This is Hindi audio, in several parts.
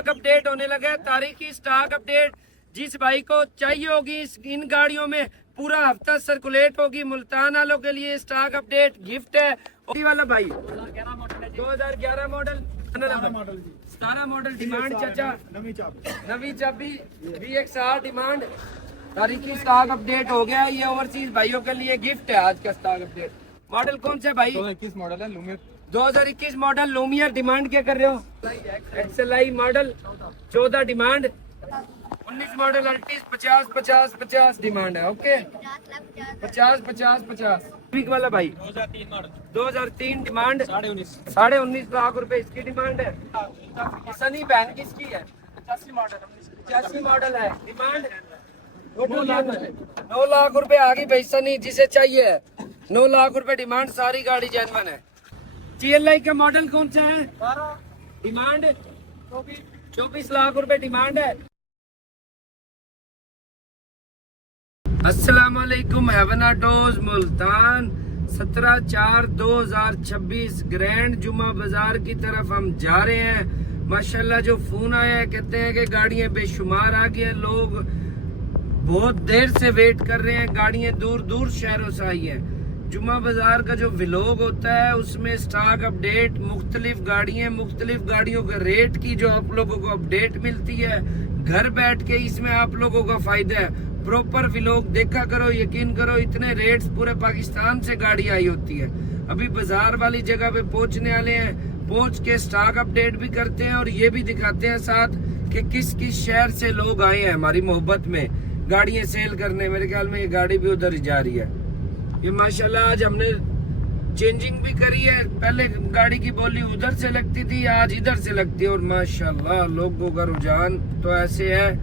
स्टॉक अपडेट होने लगा है, तारीखी स्टॉक अपडेट। जिस भाई को चाहिए होगी इन गाड़ियों में पूरा हफ्ता सर्कुलेट होगी। मुल्तान वालों के लिए स्टॉक अपडेट गिफ्ट है। वाला भाई 2011 मॉडल 17 मॉडल डिमांड चाचा, नवी चाबी VXR डिमांड। तारीखी स्टॉक अपडेट हो गया। ये ओवरसीज भाइयों के लिए गिफ्ट है आज का स्टॉक अपडेट। मॉडल कौन सा भाई? 2021 मॉडल है लूमियर। 2021 model Lumière. डिमांड क्या कर रहे हो? XLI model 14 demand. 19 model Altis 50 demand है। ओके 50 वीक वाला भाई 2003 डिमांड। 19.5 लाख रुपए इसकी डिमांड है। सनी बहन किसकी है? 85 मॉडल है। डिमांड 9 लाख रुपए आ गई भाई सनी, जिसे चाहिए 9 लाख रुपए डिमांड। सारी गाड़ी जेन्युइन है। GLI का मॉडल कौन सा है? 12 डिमांड। 24 लाख रुपए डिमांड है। अस्सलाम वालेकुम। हेवन ऑटोज मुल्तान 17/4/2026 ग्रैंड जुमा बाजार की तरफ हम जा रहे हैं। माशाल्लाह जो फोन आया है कहते हैं कि गाड़ियां बेशुमार आ गई हैं, लोग बहुत देर से वेट कर रहे हैं। गाड़ियां दूर दूर शहरों से आई हैं। जुमा बाजार का जो व्लॉग होता है उसमें स्टॉक अपडेट, मुख्तलिफ गाड़ियों के रेट की जो आप लोगों को अपडेट मिलती है घर बैठ के, इसमें आप लोगों का फायदा है। प्रॉपर व्लॉग देखा करो, यकीन करो इतने रेट्स पूरे पाकिस्तान से गाड़ी आई होती है। अभी बाजार वाली जगह पे पहुंचने वाले हैं, पहुंच के स्टॉक अपडेट भी करते हैं और ये भी दिखाते हैं साथ कि किस किस शहर से लोग आए हैं हमारी मोहब्बत में गाड़ियां सेल करने। मेरे ख्याल में ये गाड़ी भी उधर ही जा रही है। ये माशाल्लाह आज हमने चेंजिंग भी करी है। पहले गाड़ी की बोली उधर से लगती थी, आज इधर से लगती है। और माशाल्लाह लोगों का रुझान तो ऐसे है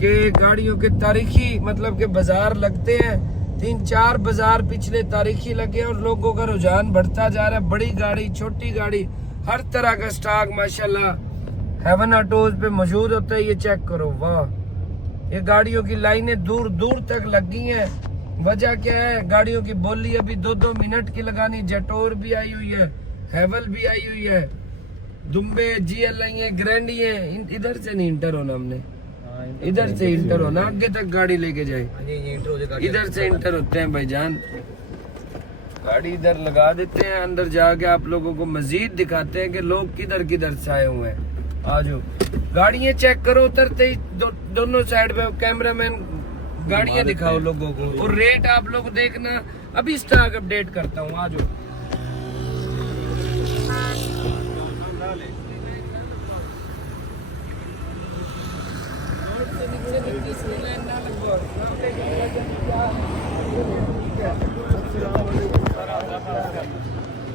कि गाड़ियों के तारीखी मतलब के बाजार लगते हैं। 3-4 बाजार पिछले तारीखी लगे और लोगों का रुझान बढ़ता जा रहा है। बड़ी गाड़ी, छोटी गाड़ी, हर तरह का स्टॉक माशाल्लाह हेवन ऑटोज पे मौजूद होता है। ये चेक करो, वाह, ये गाड़ियों की लाइनें दूर दूर तक लगी हैं। वजह क्या है? गाड़ियों की बोली अभी 2-2 मिनट की लगानी। जेटोर भी आई हुई है, हैवल भी आई हुई है, दुम्बे GLI है, ग्रैंडी है। इधर से नहीं इंटर होना, हमने इधर से इंटर होना, आगे तक गाड़ी लेके जाए। इधर से इंटर होते हैं भाईजान। गाड़ी इधर लगा देते हैं, अंदर जाके आप लोगों को मजीद दिखाते हैं कि लोग किधर किधर से आए हुए हैं। आ जाओ, गाड़ियां चेक करो उतरते ही। दोनों साइड पे कैमरामैन गाड़ियां दिखाओ लोगों को और रेट आप लोग देखना। अभी स्टॉक अपडेट करता हूँ, आ जाओ।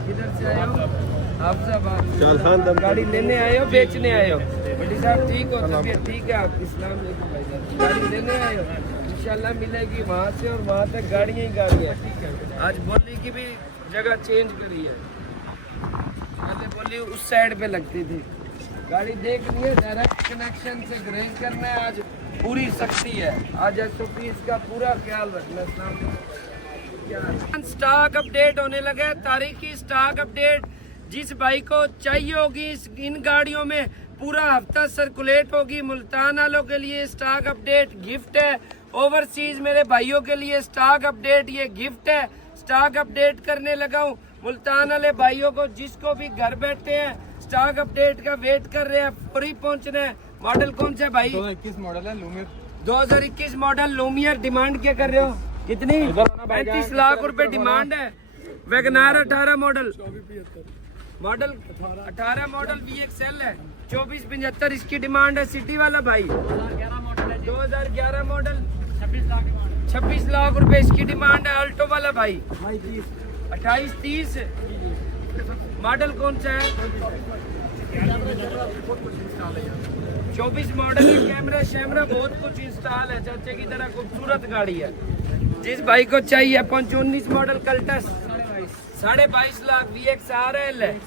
किधर से आए हो आप? सब गाड़ी लेने आए हो बेचने आए हो? बड़ी साहब ठीक हो? तबीयत ठीक है? आप इस्लाम गाड़ी लेने आए हो? इंशाल्लाह मिलेगी वहाँ से और वहाँ तक गाड़ियाँ ही गाड़ियाँ। आज बोली की भी जगह चेंज करी है। पहले बोली उस साइड पे लगती थी। गाड़ी देखनी है, डायरेक्ट कनेक्शन से ग्रेज करना है। आज पूरी सख्ती है। आज SOP इसका पूरा ख्याल रखना। स्टॉक अपडेट होने लगा है, तारीखी स्टॉक अपडेट। जिस भाई को चाहिए होगी इन गाड़ियों में पूरा हफ्ता सर्कुलेट होगी। मुल्तान वालों के लिए स्टॉक अपडेट गिफ्ट है। ओवरसीज मेरे भाइयों के लिए स्टॉक अपडेट ये गिफ्ट है। स्टॉक अपडेट करने लगा हूँ मुल्तान वाले भाइयों को, जिसको भी घर बैठे हैं स्टॉक अपडेट का वेट कर रहे हैं, पूरी पहुंचना है। मॉडल कौन सा भाई? 2021 मॉडल है लूमियर। 2021 model Lumière. डिमांड क्या कर रहे हो? कितनी? 35 लाख रुपए डिमांड है। वैगनार 18 मॉडल 18 मॉडल VXL है। 2475 इसकी डिमांड है। सिटी वाला भाई 2011 मॉडल 26 लाख रुपए इसकी डिमांड है। अल्टो वाला भाई 28-30 मॉडल कौन सा है? 24 मॉडल है। कैमरा शैमरा बहुत कुछ इंस्टॉल है। चाचे की तरह खूबसूरत गाड़ी है। जिस भाई को चाहिए 19 मॉडल कल्टस 22.5 लाख VXRL है।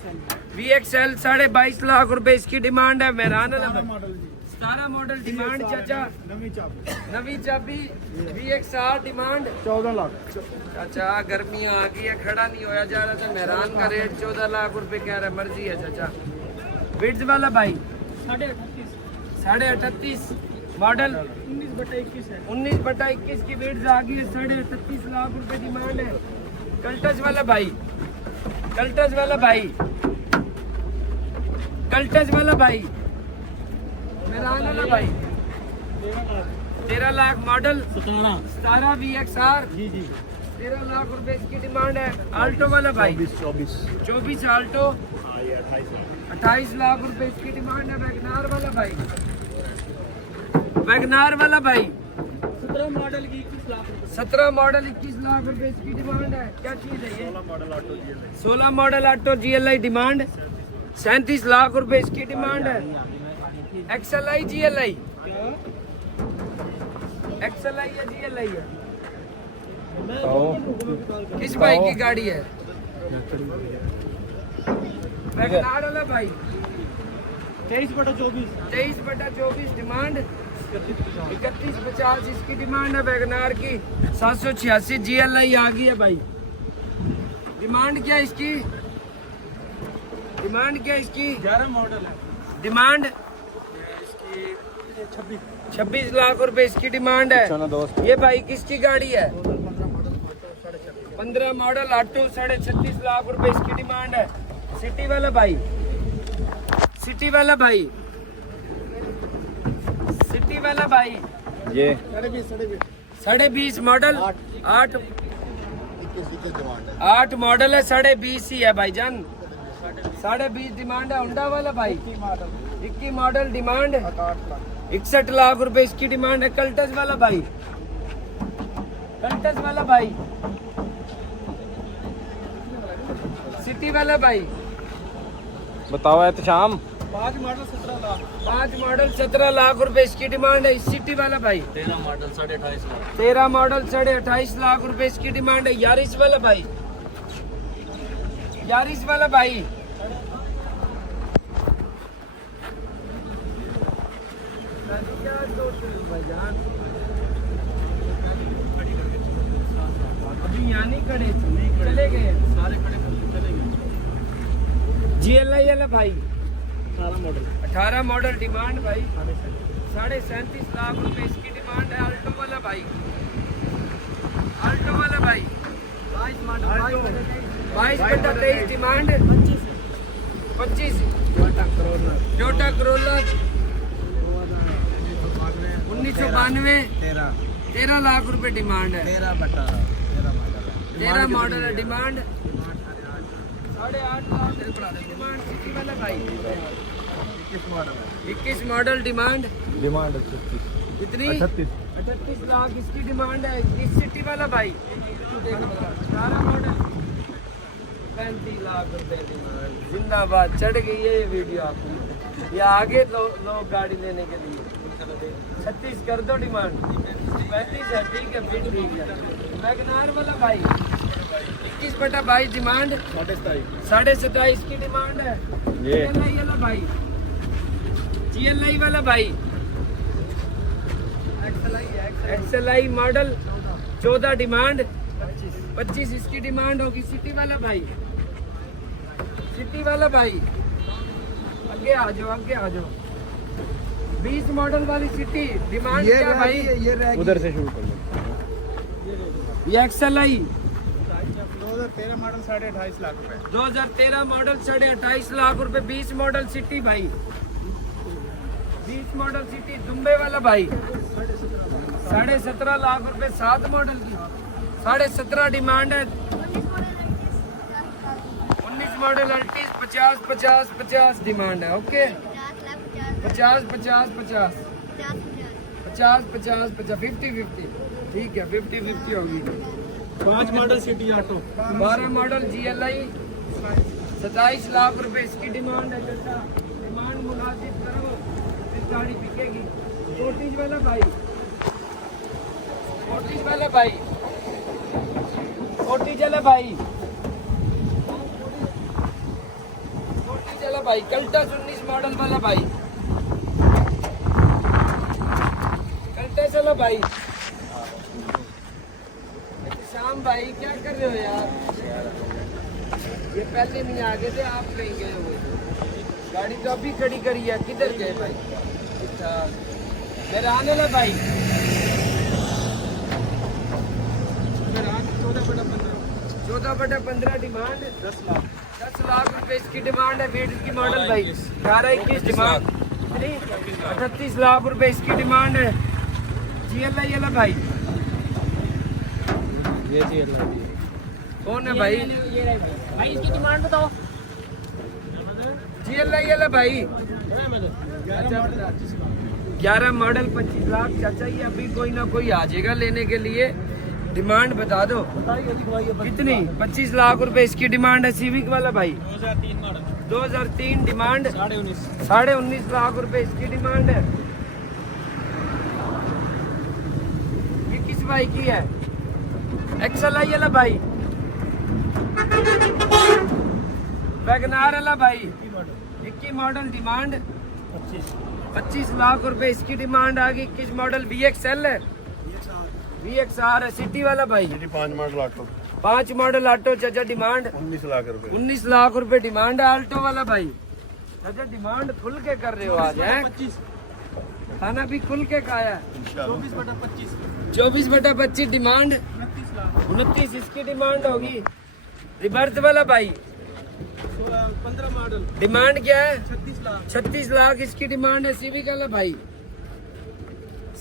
VXL 22.5 लाख रुपए इसकी डिमांड है। मेहरान 17 मॉडल डिमांड चाचा, नवी चाबी VXR डिमांड 14 लाख। चाचा गर्मियाँ आ गई है, खड़ा नहीं होया जा रहा था। मेहरान का रेट 14 लाख रुपए कह रहा है। मर्जी है चाचा। विड्स वाला भाई 38.5 मॉडल 19/21 की वेट आ गई है। 38.5 लाख रुपए डिमांड है। कल्टस वाला भाई, कल्टस वाला भाई, कल्टस वाला भाई, मेरान वाला भाई, 13 लाख मॉडल 17 VXR 13 लाख रुपए इसकी डिमांड है। आल्टो वाला भाई 24 आल्टो 28 लाख रुपए इसकी डिमांड है। वैगनार वाला भाई, वैगनार वाला भाई 17 मॉडल 21 लाख रुपए इसकी डिमांड है। क्या चीज है ये? 16 model auto GLI demand 37 lakh रुपए इसकी डिमांड है। XLI GLI, XLI या GLI है? किस भाई की गाड़ी है? वैगनार वाला भाई 23/24 डिमांड 3150 इसकी डिमांड है। वैगनार की 786 GLI आ गई है भाई। डिमांड क्या इसकी? डिमांड क्या इसकी? 11 मॉडल है। डिमांड इसकी 26 लाख रुपए इसकी डिमांड है। ये भाई किसकी गाड़ी है? 15 मॉडल ऑटो 36.5 लाख रुपए इसकी डिमांड है। सिटी वाला भाई, सिटी वाला भाई, सिटी वाला भाई, ये 20.5 मॉडल 8 मॉडल है। 20.5 ही है भाईजान। 20.5 डिमांड है। होंडा वाला भाई 21 मॉडल डिमांड 61 लाख रुपए इसकी डिमांड है। कल्टस वाला भाई, कल्टस वाला भाई, सिटी वाला भाई बताओ एहतशाम। 5 मॉडल 17 लाख रुपए इसकी डिमांड है। सिटी वाला भाई 13 मॉडल 28.5 लाख रुपए इसकी डिमांड है। यारिस वाला भाई, यारिस वाला भाई अभी यहाँ नहीं खड़े, चले गए सारे खड़े चले गए। GLI वाला भाई 18 मॉडल डिमांड भाई 37.5 लाख रुपए इसकी डिमांड है। आल्टो वाला भाई, आल्टो वाला भाई 22/23 डिमांड 25 टोयोटा करोला 1992 13 लाख रुपए डिमांड है। 13 मॉडल है डिमांड 8.5 लाख डिमांड। सिटी वाला भाई 21 मॉडल डिमांड कितनी? 38 लाख इसकी डिमांड है। इस सिटी वाला भाई 18 मॉडल 35 लाख रुपए डिमांड। जिंदाबाद। चढ़ गई है ये वीडियो आपको। ये आगे लोग गाड़ी लेने के लिए 36 कर दो डिमांड। 35 है, ठीक है फिर ठीक है। वैगनार वाला भाई 21/22 डिमांड 27.5 की डिमांड है। GLI वाला भाई, GLI वाला भाई XLI मॉडल 14 डिमांड 25 इसकी डिमांड होगी। सिटी वाला भाई, सिटी वाला भाई आगे आ जाओ, आगे आ जाओ। 20 मॉडल वाली सिटी डिमांड क्या भाई? उधर से शुरू कर लो। ये XLI 2013 मॉडल 28.5 लाख रुपए। 2013 मॉडल 28.5 लाख रुपए। 20 मॉडल सिटी भाई, 20 मॉडल सिटी दुम्बे वाला भाई 17.5 लाख रुपए। 7 मॉडल की 17.5 डिमांड है। 19 मॉडल अल्टीज 50 डिमांड है। ओके 50 50 ठीक है 50 होगी। 5 model city auto 12 model GLI 27 lakh रुपए इसकी डिमांड है। डिमांड मुनासिब करो फिर गाड़ी बिकेगी। फोर्टीज वाला भाई, फोर्टीज वाला भाई, फोर्टीज वाला भाई, फोर्टीज वाला भाई कल्टस 19 मॉडल वाला भाई, कल्टस वाला भाई। शाम भाई क्या कर रहे हो यार? ये पहले नहीं आ गए थे, आप कहीं गए हुए? गाड़ी तो अभी खड़ी करी है, किधर गए भाई? अच्छा मेरा आने ला भाई। मेरा 14/15 डिमांड, 10 लाख 10 लाख रुपए इसकी डिमांड है। वेट की मॉडल भाई 18-21 डिमांड, 38 लाख रुपए इसकी डिमांड है। GLI वाला भाई ये चाहिए कौन है भाई? भाई इसकी डिमांड बताओ। GLI वाला भाई 11 मॉडल 25 लाख। चाचा ये अभी कोई ना कोई आ जाएगा लेने के लिए, डिमांड बता दो कितनी? 25 लाख रुपए इसकी डिमांड है। सिविक वाला भाई 2003 मॉडल 2003 डिमांड, 19.5 19.5 लाख रुपए इसकी डिमांड है। ये किस भाई की है? XLI वाला भाई, वैगनार वाला भाई 21 मॉडल डिमांड, 25 लाख रुपए इसकी डिमांड आ गई। 21 मॉडल VXL है, VXR है। सिटी वाला भाई 5 मॉडल ऑटो 5 मॉडल ऑटो चाचा डिमांड 19 लाख रुपए 19 लाख रुपए डिमांड है। आल्टो वाला भाई चाचा डिमांड खुल के कर रहे हो आज हैं? खाना भी खुल के खाया है। 24/25 डिमांड, 29 इसकी डिमांड होगी। रिबर्थ वाला भाई 15 मॉडल डिमांड क्या है? 36 लाख 36 लाख इसकी डिमांड है। सिविक वाला भाई,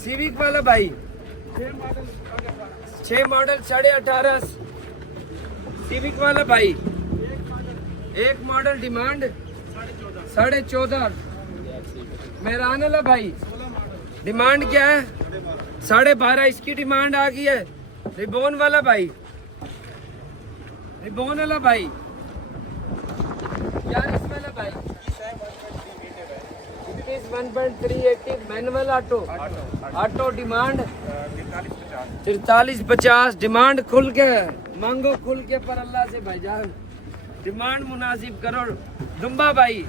सिविक वाला भाई 6 मॉडल 18.5। सिविक वाला भाई 1 मॉडल डिमांड 14.5। मेहरान वाला भाई डिमांड क्या है? 12.5 इसकी डिमांड आ गई है। रिबोन वाला भाई, रिबोन वाला भाई यारिस वाला भाई 1.380 manual auto, auto demand 43-50 demand. खुल के मांगो, खुल के पर अल्लाह से भाईजान डिमांड मुनासिब करो। दुम्बा भाई,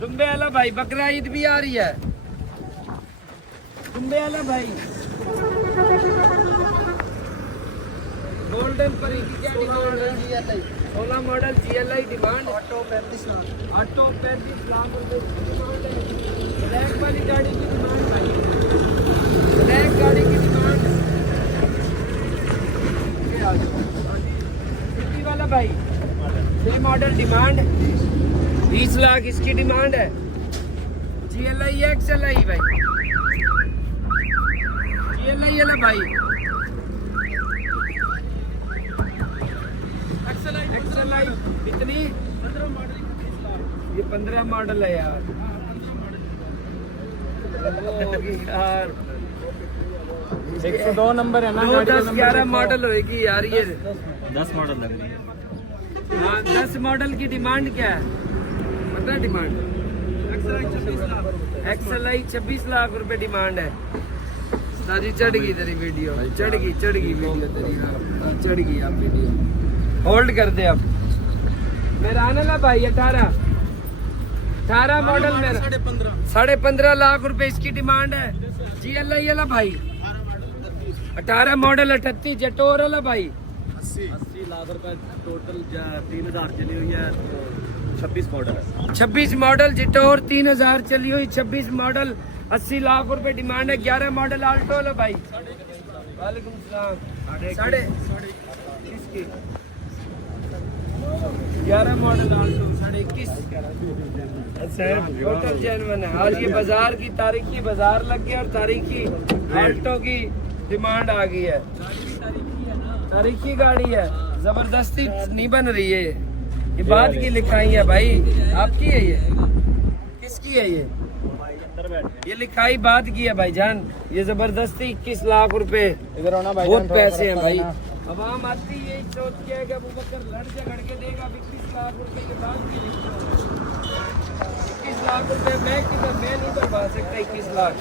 दुम्बे वाला भाई बकरा ईद भी आ रही है। दुम्बे वाला भाई गोल्डन पर की क्या डिमांड है? 16 model GLI demand, auto 35 lakh, auto 35 lakh रुपए की डिमांड है। ब्लैक वाली गाड़ी की डिमांड भाई, ब्लैक गाड़ी की डिमांड सिटी वाला भाई 3 मॉडल डिमांड 20 लाख इसकी डिमांड है। GLI XLI भाई, GLI वाला भाई XLI कितनी? 15 मॉडल 30 लाख। ये 15 मॉडल है यार। यार 102 नंबर है ना 9, 10, 11 मॉडल होगी यार ये। 10 मॉडल लग रही है। हाँ 10 मॉडल की डिमांड क्या है पता है? डिमांड XLI 26 लाख रुपए डिमांड है। सारी चढ़ गई तेरी वीडियो, चढ़ गई वीडियो तेरी। हाँ चढ़ गई आप वीडियो, होल्ड कर दे अब। मेरा आने ला भाई 18 मॉडल मेरा 15.5 लाख रुपए इसकी डिमांड है। GLI वाला भाई 18 मॉडल 38 जटोर वाला भाई 80 लाख रुपए टोटल 3000 चली हुई है। 26 मॉडल है। 26 मॉडल जिटोर 3000 चली हुई। 26 मॉडल 80 लाख रुपए डिमांड है। 11 मॉडल आल्टो वाला भाई वालेकुम सलाम 11 मॉडल आल्टो 21.5 टोटल जेन्युइन है। आज ये बाजार की तारीखी बाजार लग गया और तारीखी आल्टो की डिमांड आ गई है। तारीखी गाड़ी है, जबरदस्ती नहीं बन रही है। ये बात की लिखाई है भाई, आपकी है ये? किसकी है ये? ये लिखाई बात की है भाईजान। ये जबरदस्ती 21 लाख रुपए, बहुत पैसे हैं भाई। अब आम आदमी यही सोच के है कि अबू बकर लड़ झगड़ के देगा 21 लाख रुपए के बाद की 21 लाख रुपए मैं नहीं करवा सकता। 21 लाख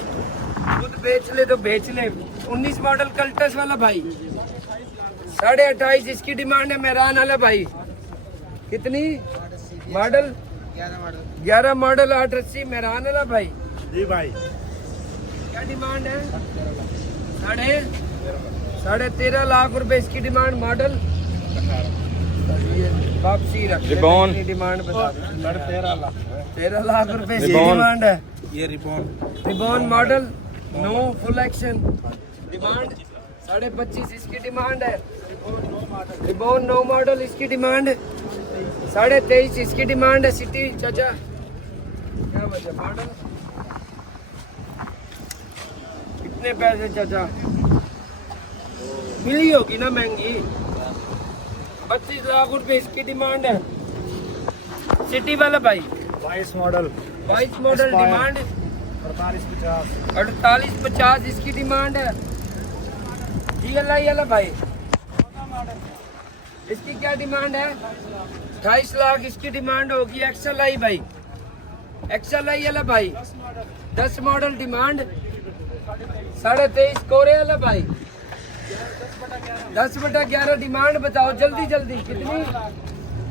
खुद बेच ले तो बेच ले। 19 मॉडल कल्टस वाला भाई 28.5 इसकी डिमांड है। मेहरान वाला भाई कितनी मॉडल? 11 मॉडल 880 मेहरान वाला भाई जी भाई क्या डिमांड है? 13.5 लाख रुपए इसकी डिमांड। मॉडल वापसी रख रिबॉन। डिमांड बता दो। 13 लाख 13 लाख रुपए इसकी रिबॉन। डिमांड है। ये रिबॉन रिबॉन मॉडल नो फुल एक्शन डिमांड 25.5 इसकी डिमांड है। रिबॉन नो मॉडल इसकी डिमांड 23.5 इसकी डिमांड है। सिटी चाचा क्या वजह मॉडल कितने पैसे चाचा मिली होगी ना महंगी 25 लाख रुपए इसकी डिमांड है। सिटी वाला भाई 22 मॉडल 22 मॉडल डिमांड 48.50 इसकी डिमांड है। GLI वाला भाई इसकी क्या डिमांड है 28 लाख इसकी डिमांड होगी। XLI भाई XLI वाला भाई 10 मॉडल डिमांड 23.5 कोरे वाला भाई 10/11 डिमांड बताओ जल्दी जल्दी कितनी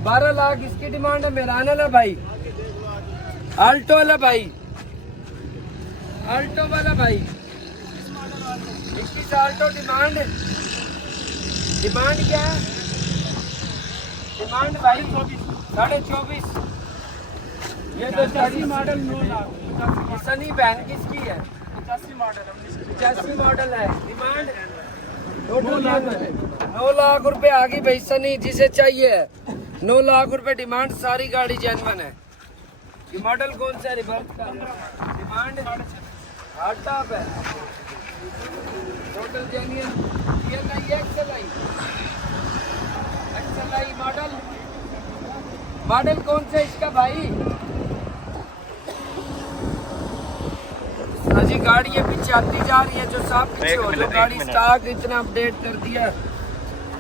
12 लाख इसकी डिमांड है। मेरान वाला भाई आल्टो वाला भाई आल्टो वाला भाई 21 आल्टो डिमांड क्या है डिमांड भाई 24.5 ये तो 80 मॉडल 9 लाख सनी बहन किसकी है 85 मॉडल है डिमांड टोटल 9 लाख रुपए आ गई भाई सनी जिसे चाहिए 9 लाख रुपए डिमांड सारी गाड़ी जेन्युइन है। ये मॉडल कौन सा है रिवर्स का डिमांड हार्ड टॉप है टोटल जेन्युइन XLI मॉडल कौन सा है इसका भाई जी गाड़ियाँ पीछे आती जा रही है जो साफ पीछे हो जो गाड़ी स्टॉक इतना अपडेट कर दिया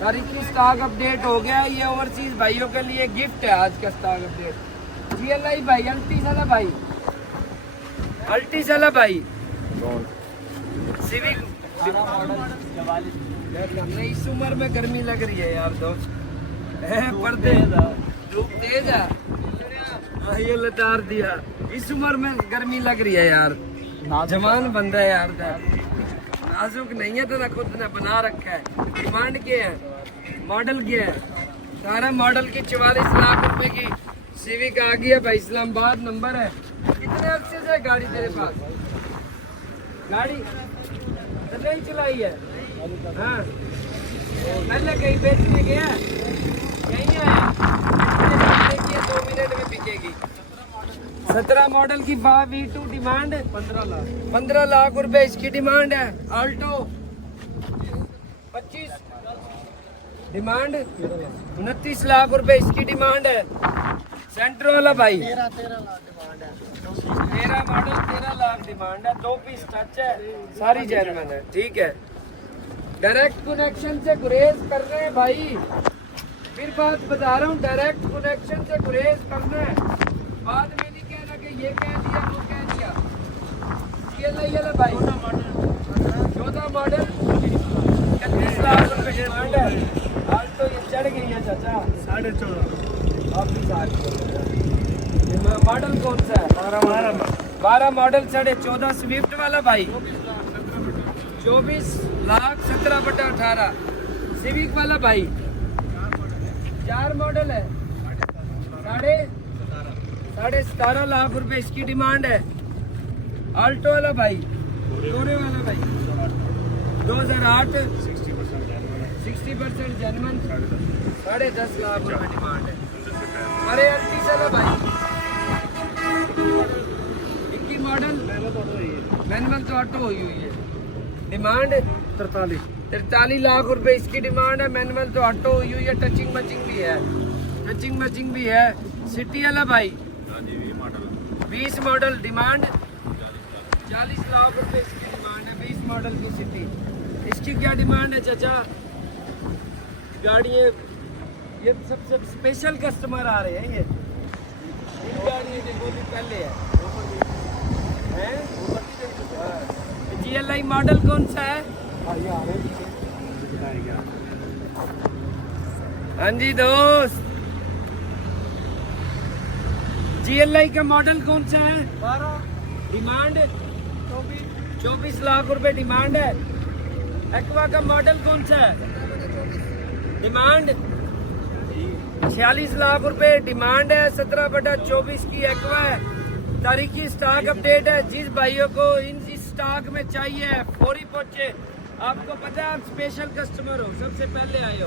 तारीखी स्टॉक अपडेट हो गया। ये ओवरसीज भाइयों के लिए गिफ्ट है आज का स्टॉक अपडेट। GLI भाई अल्टीस वाला भाई सिविक इस उम्र में गर्मी लग रही है यार दोस्त पर्दे धूप तेज है ये लतार दिया इस उम्र में गर्मी लग रही है यार जवान बंदा है यार नाजुक नहीं है तो ना खुद ने बना रखा है। डिमांड क्या है मॉडल क्या है 18 मॉडल की 44 लाख रुपए की सिविक आ गई है भाई इस्लामाबाद नंबर है। कितने अरसे से गाड़ी तेरे पास गाड़ी तो नहीं चलाई है हाँ पहले कहीं बेचने गया यही है 2 मिनट में बिकेगी। 17 मॉडल की V2 डिमांड 15 लाख रुपए इसकी डिमांड है। आल्टो 25 डिमांड 29 लाख रुपए इसकी डिमांड है। सेंट्रो वाला भाई 13 मॉडल 13 लाख डिमांड है। 2 पीस टच है सारी जेन्युइन है ठीक है। डायरेक्ट कनेक्शन से गुरेज कर रहे हैं भाई फिर बात बता रहा हूँ डायरेक्ट कनेक्शन से गुरेज करना है बाद में नहीं कहना कि ये कह दिया वो कह दिया। GLI वाला भाई 14 मॉडल 31 लाख रुपए डिमांड है। आज तो ये चढ़ गई है चाचा 14.5 मॉडल कौन सा है 12 मॉडल 14.5 स्विफ्ट वाला भाई 24 लाख 17/18 सिविक वाला भाई 4 मॉडल है 17.5 लाख रुपए इसकी डिमांड है। आल्टो वाला भाई कोरे वाला भाई 2008 60% जेन्युइन 10.5 लाख रुपए डिमांड है। अरे अल्टीस वाला भाई 21 मॉडल मैनुअल तो ऑटो हुई है डिमांड 43 लाख रुपए इसकी डिमांड है। मैनुअल तो ऑटो हुई हुई है टचिंग मचिंग भी है। सिटी वाला भाई 20 मॉडल डिमांड 40 लाख रुपए इसकी डिमांड है। 20 मॉडल की सिटी इसकी क्या डिमांड है चाचा गाड़ी ये सबसे स्पेशल कस्टमर आ रहे हैं ये गाड़ी देखो पहले है GLI मॉडल कौन सा है हाँ जी दोस्त GLI का मॉडल कौन सा है 12 डिमांड 24 लाख रुपए डिमांड है। एक्वा का मॉडल कौन सा है डिमांड 46 लाख रुपए डिमांड है। 17/24 की एक्वा है। तारीखी स्टॉक अपडेट है। जिस भाइयों को इस स्टॉक में चाहिए फौरी पहुंचे। आपको पता है आप स्पेशल कस्टमर हो, सबसे पहले आए हो।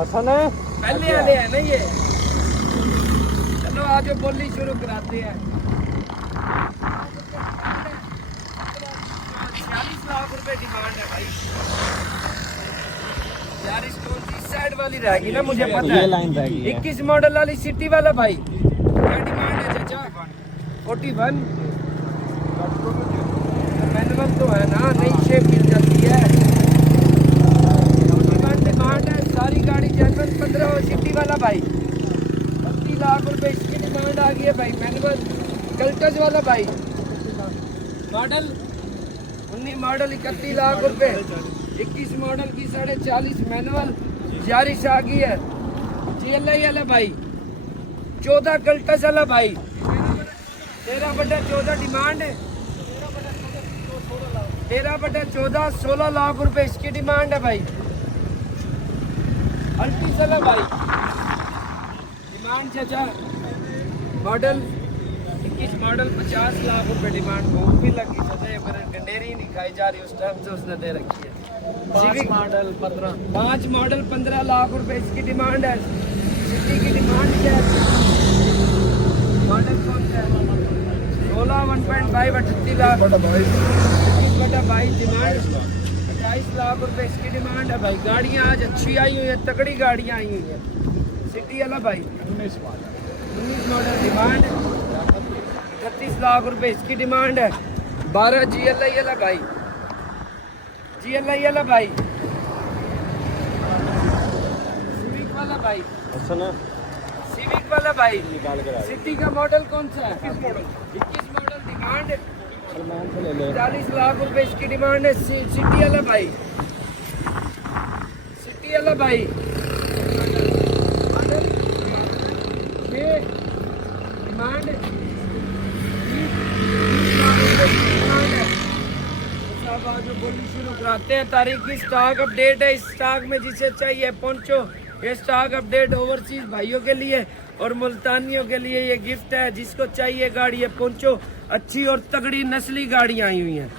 हसन है पहले वाले है ना ये। चलो आज बोली शुरू कराते हैं। 46 लाख रुपए डिमांड है भाई। यार इसको इस साइड वाली रहेगी ना, मुझे पता है। ये लाइन रहेगी। 21 मॉडल वाली सिटी वाला भाई क्या डिमांड है चाचा? 41 मैनुअल तो है ना, नई शेप मिल जाती है। डिमांड है सारी गाड़ी जनरल 15 सिटी वाला भाई। 32 लाख रुपए इसकी डिमांड आ गई है भाई। मैनुअल कल्टस वाला भाई। मॉडल 19 मॉडल 31 लाख रुपए। 21 मॉडल की 40.5 मैनुअल यारिस आ गई है। GLI वाला भाई। 14 कल्टस वाला भाई। 13/14 डिमांड है। 13/14 16 लाख रुपए इसकी डिमांड है भाई। अल्टी चला भाई डिमांड चाचा। मॉडल 21 मॉडल 50 लाख रुपए डिमांड। भूख भी लगी चाचा, ये मेरे गंडेरी नहीं खाई जा रही, उस टाइम से उसने दे रखी है। 5 मॉडल 15 5 मॉडल 15 लाख रुपए इसकी डिमांड है। सिटी की डिमांड क्या है? मॉडल कौन सा है? 16 1.5 38 लाख 21/22 डिमांड। 28 लाख रुपए इसकी डिमांड है भाई। गाड़ियाँ आज अच्छी आई हुई है, तगड़ी गाड़ियाँ आई हुई है। सिटी वाला भाई 19 मॉडल डिमांड है। 31 लाख रुपए इसकी डिमांड है। 12 GLI वाला भाई। GLI वाला भाई। सिविक वाला भाई। हसन है सिविक वाला भाई। निकाल कर सिटी का मॉडल कौन सा है? 21 मॉडल डिमांड है। सलमान से ले ले। 40 लाख रुपए इसकी डिमांड है। सिटी वाला भाई। सिटी वाला भाई। मॉडल 6 डिमांड है। 30 लाख रुपए इसकी डिमांड है। तो साहब आज बोली शुरू कराते हैं। तारीख की स्टॉक अपडेट है। इस स्टॉक में जिसे चाहिए पहुंचो। ये स्टॉक अपडेट ओवरसीज भाइयों के लिए और मुल्तानियों के लिए ये गिफ्ट है। जिसको चाहिए गाड़ी है पहुंचो। अच्छी और तगड़ी नस्ली गाड़ियां आई हुई हैं।